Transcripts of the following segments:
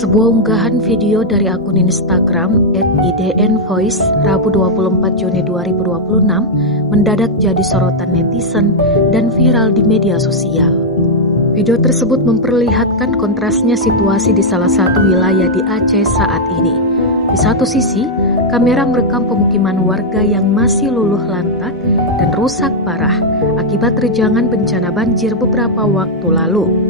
Sebuah unggahan video dari akun Instagram @idnvoice Rabu 24 Juni 2026 mendadak jadi sorotan netizen dan viral di media sosial. Video tersebut memperlihatkan kontrasnya situasi di salah satu wilayah di Aceh saat ini. Di satu sisi, kamera merekam pemukiman warga yang masih luluh lantak dan rusak parah akibat terjangan bencana banjir beberapa waktu lalu.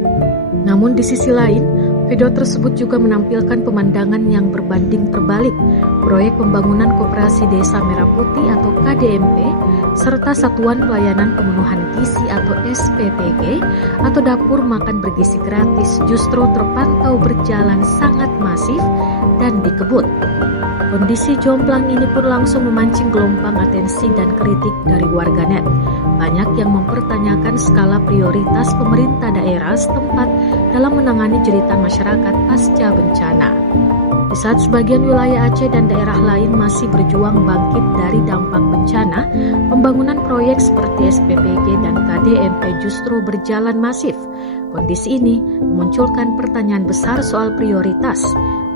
Namun di sisi lain, video tersebut juga menampilkan pemandangan yang berbanding terbalik, proyek pembangunan Koperasi Desa Merah Putih atau KDMP, serta Satuan Pelayanan Pemenuhan Gizi atau SPPG atau dapur makan bergizi gratis justru terpantau berjalan sangat masif dan dikebut. Kondisi jomplang ini pun langsung memancing gelombang atensi dan kritik dari warganet. Banyak yang mempertanyakan skala prioritas pemerintah daerah setempat dalam menangani jeritan masyarakat pasca bencana. Di saat sebagian wilayah Aceh dan daerah lain masih berjuang bangkit dari dampak bencana, pembangunan proyek seperti SPPG dan KDMP justru berjalan masif. Kondisi ini memunculkan pertanyaan besar soal prioritas.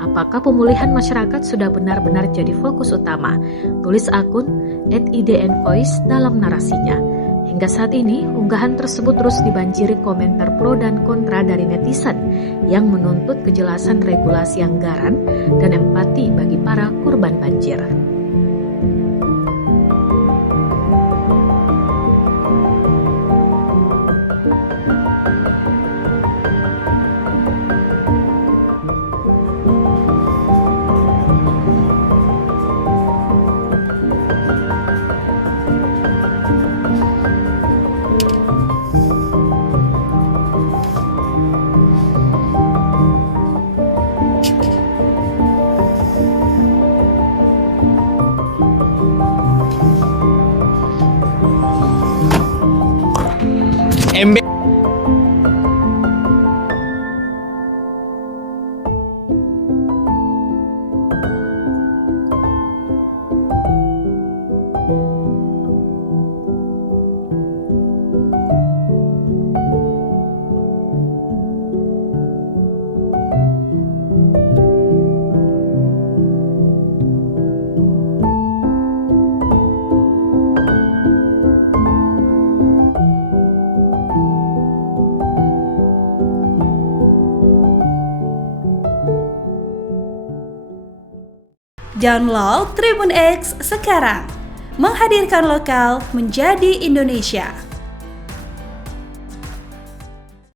Apakah pemulihan masyarakat sudah benar-benar jadi fokus utama? Tulis akun @idnvoice dalam narasinya. Hingga saat ini, unggahan tersebut terus dibanjiri komentar pro dan kontra dari netizen yang menuntut kejelasan regulasi anggaran dan empati bagi para korban banjir. MB Download Tribun X sekarang, menghadirkan lokal menjadi Indonesia.